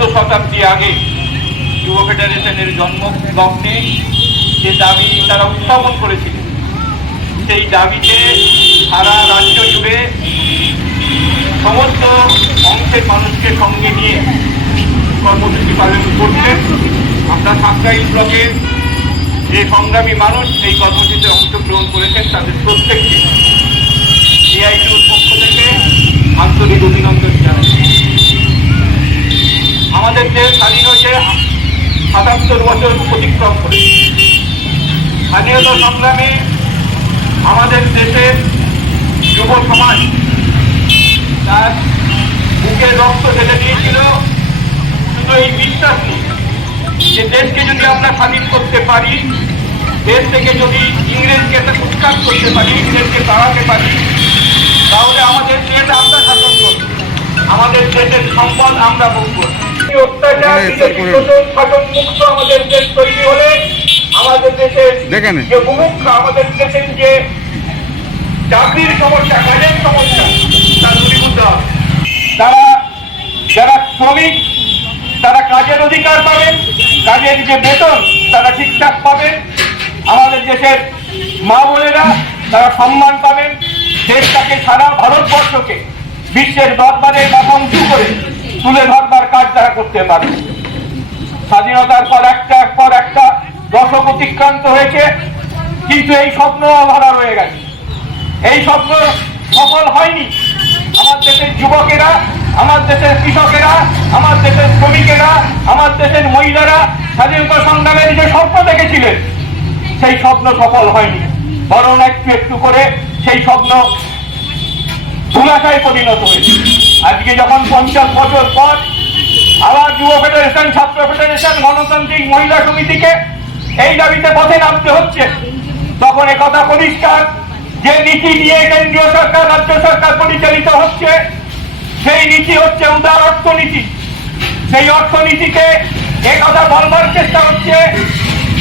অর্ধ শতাব্দী আগে যুব ফেডারেশনের জন্ম লগ্নে যে দাবি তারা উত্থাপন করেছিলেন সেই দাবিতে সারা রাজ্য জুড়ে সমস্ত অংশের মানুষকে সঙ্গে নিয়ে কর্মসূচি পালন করছেন আমরা সাপ্তাহিক ব্লকের যে সংগ্রামী মানুষ এই কর্মসূচিতে অংশগ্রহণ করেছেন তাদের প্রত্যেককে। এআইটির পক্ষ থেকে আন্তরিক অভিনন্দন জানাই আমাদের দেশ স্বাধীন হয়েছে সাতাত্তর বছর অতিক্রম করে স্বাধীনতা সংগ্রামে আমাদের দেশের যুব সমাজ তার বুকে রক্ত ঢেলে দিয়েছিল। শুধু এই বিশ্বাস যে দেশকে যদি আমরা স্বাধীন করতে পারি, দেশ থেকে যদি ইংরেজকে একটা উৎখাত করতে পারি, ইংরেজকে তাড়াতে পারি, তাহলে আমাদের দেশ আমরা শাসন করব। আমাদের দেশের সম্পদ আমরা ভোগ করব। অত্যাচার শোষণ শাসন মুক্ত আমাদের দেশ তৈরি হলে আমাদের দেশের দেখেন। যে মুমুক্ষা আমাদের দেশের যে চাকরির সমস্যা কাজের সমস্যা তা দূরীভূত। হবে তারা যারা শ্রমিক তারা কাজের অধিকার পাবেন কাজের যে বেতন তারা ঠিকঠাক পাবেন। আমাদের দেশের মা বোনেরা তারা সম্মান পাবেন। দেশটাকে সারা ভারতবর্ষকে বিশ্বের দরবারে মাথা উঁচু করে তুলে তারা করতে পারবে স্বাধীনতার পর একটা পর একটা দশক অতিক্রান্ত হয়েছে, কিন্তু এই স্বপ্ন অধরা রয়ে গেছে। এই স্বপ্ন সফল হয়নি। আমার দেশের যুবকেরা, আমার দেশের কৃষকেরা, আমার দেশের শ্রমিকেরা, আমার দেশের মহিলারা স্বাধীনতা সংগ্রামের যে স্বপ্ন দেখেছিলেন, সেই স্বপ্ন সফল হয়নি। বরং একটু একটু করে সেই স্বপ্ন ধুলাশায় পরিণত হয়েছে। আজকে যখন পঞ্চাশ বছর পর আবার যুব ফেডারেশন, ছাত্র ফেডারেশন, গণতান্ত্রিক মহিলা সমিতিকে এই দাবিতে পথে নামতে হচ্ছে। তখন কথা পরিষ্কার, যে নীতি নিয়ে কেন্দ্রীয় সরকার, রাজ্য সরকার পরিচালিত হচ্ছে, সেই নীতি হচ্ছে উদার অর্থনীতি। সেই অর্থনীতিকে একথা কথা বলবার চেষ্টা হচ্ছে,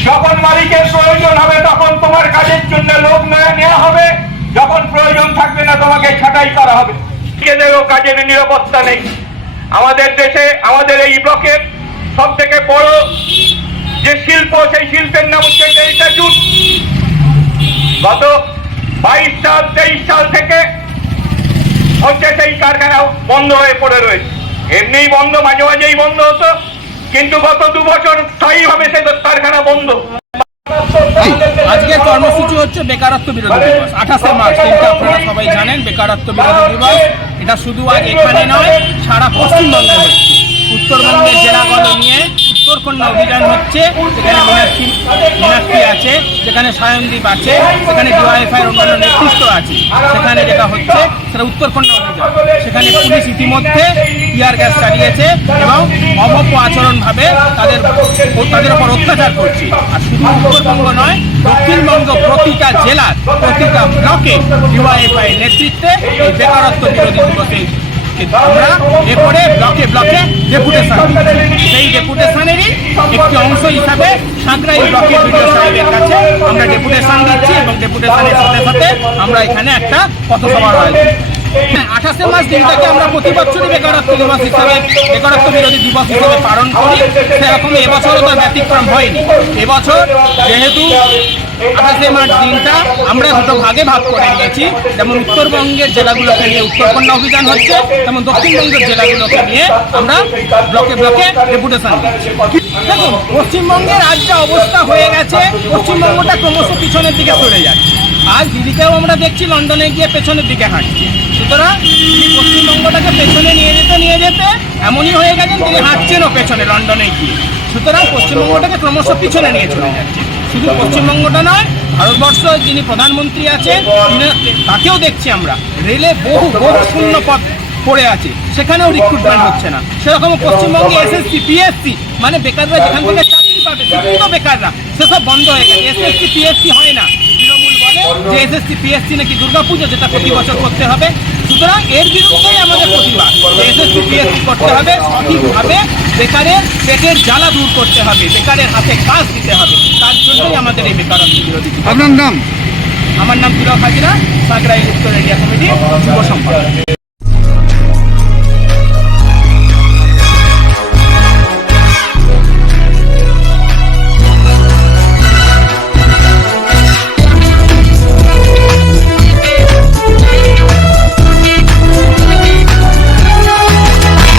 যখন মালিকের প্রয়োজন হবে, তখন তোমার কাজের জন্য লোক নেওয়া হবে, যখন প্রয়োজন থাকবে না, তোমাকে ছাঁটাই করা হবে। কাজের নিরাপত্তা নেই। আমাদের দেশে আমাদের এই ব্লকের সব থেকে বড় যে শিল্প সেই শিল্পের নাম হচ্ছে ডেল্টা জুট। গত বাইশ সাল তেইশ সাল থেকে হচ্ছে সেই কারখানা বন্ধ হয়ে পড়ে রয়েছে। এমনিই বন্ধ মাঝে মাঝেই বন্ধ হতো কিন্তু গত দু বছর স্থায়ীভাবে সে কারখানা বন্ধ। আজকের কর্মসূচি হচ্ছে বেকারত্ব বিরোধী দিবস। আঠাশে মার্চ দিনটা আপনারা সবাই জানেন বেকারত্ব বিরোধী দিবস। এটা শুধু আজ এখানে নয় পশ্চিমবঙ্গে হচ্ছে জেলাগুলো নিয়ে উত্তরকন্যা অভিযান হচ্ছে সেখানে মীনাক্ষী আছে সেখানে সায়নদীপ আছে সেখানে ডিওয়াইফাই অন্যান্য নেতৃত্ব আছে। সেখানে যেটা হচ্ছে, সেটা উত্তরকন্যা অভিযান। সেখানে পুলিশ ইতিমধ্যে টিয়ার গ্যাস চালিয়েছে এবং অভব্য আচরণভাবে তাদের তাদের উপর অত্যাচার করছে। আর শুধু উত্তরবঙ্গ নয়, দক্ষিণবঙ্গ প্রতিটা জেলার, প্রতিটা ব্লকে ডিওয়াইফাই নেতৃত্বে বেকারত্ব বিরোধী দিবসে আমরা এরপরে ব্লকে ব্লকে ডেপুটেশন সেই ডেপুটেশনেরই একটি অংশ হিসাবে সাঁকরাই ব্লকের বিডিও সাহেবের কাছে আমরা ডেপুটেশন দিচ্ছি এবং ডেপুটেশনের সাথে সাথে আমরা এখানে একটা পথসভা রয়েছে আঠাশে মাস দিনটাকে আমরা প্রতি বছরই বেকারত্ব দিবস হিসাবে, বেকারত্ব বিরোধী দিবস হিসেবে পালন করি। সেরকম এবছরও তার ব্যতিক্রম হয়নি। এবছর যেহেতু আঠাশে মার্চ দিনটা আমরা দুটো ভাগে ভাগ করে নিয়েছি। যেমন উত্তরবঙ্গের জেলাগুলোকে নিয়ে উত্তরকন্যা অভিযান হচ্ছে, তেমন দক্ষিণবঙ্গের জেলাগুলোকে নিয়ে আমরা ব্লকে ব্লকে ডেপুটেশন দিচ্ছি। দেখুন পশ্চিমবঙ্গের আজ যা অবস্থা হয়ে গেছে, পশ্চিমবঙ্গটা ক্রমশ পিছনের দিকে চলে যাচ্ছে। আজ দিল্লিতেও আমরা দেখছি লন্ডনে গিয়ে পেছনের দিকে হাঁটছে। সুতরাং তিনি পশ্চিমবঙ্গটাকে পেছনে নিয়ে যেতে নিয়ে যেতে এমনই হয়ে গেছেন, তিনি হাঁটছেনও পেছনে লন্ডনে গিয়ে। সুতরাং পশ্চিমবঙ্গটাকে ক্রমশ পিছনে নিয়ে চলে যাচ্ছে। শুধু পশ্চিমবঙ্গটা নয়, ভারতবর্ষ, যিনি প্রধানমন্ত্রী আছেন তাকেও দেখছি আমরা। রেলে বহু বহু শূন্য পদ পড়ে আছে। সেখানেও রিক্রুটমেন্ট হচ্ছে না। সেরকম পশ্চিমবঙ্গে এসএসসি পিএসসি মানে বেকাররা যেখান থেকে চাকরি পাবে শিক্ষিত বেকাররা। সেসব বন্ধ হয়ে গেছে। এসএসসি পিএসসি হয় না। যে এসএসসি পিএসসি নাকি দুর্গাপুজো যেটা প্রতি বছর করতে হবে সুতরাং এর বিরুদ্ধেই আমাদের প্রতিবাদ। এসএসসি পিএসসি করতে হবে সঠিকভাবে বেকারের পেটের জ্বালা দূর করতে হবে বেকারের হাতে কাজ দিতে হবে তার জন্যই আমাদের এই বেকারত্ব বিরোধী আপনার নাম? আমার নাম তুরা হাজিরা সাগরাই উত্তর এরিয়া কমিটি যুব সম্পাদক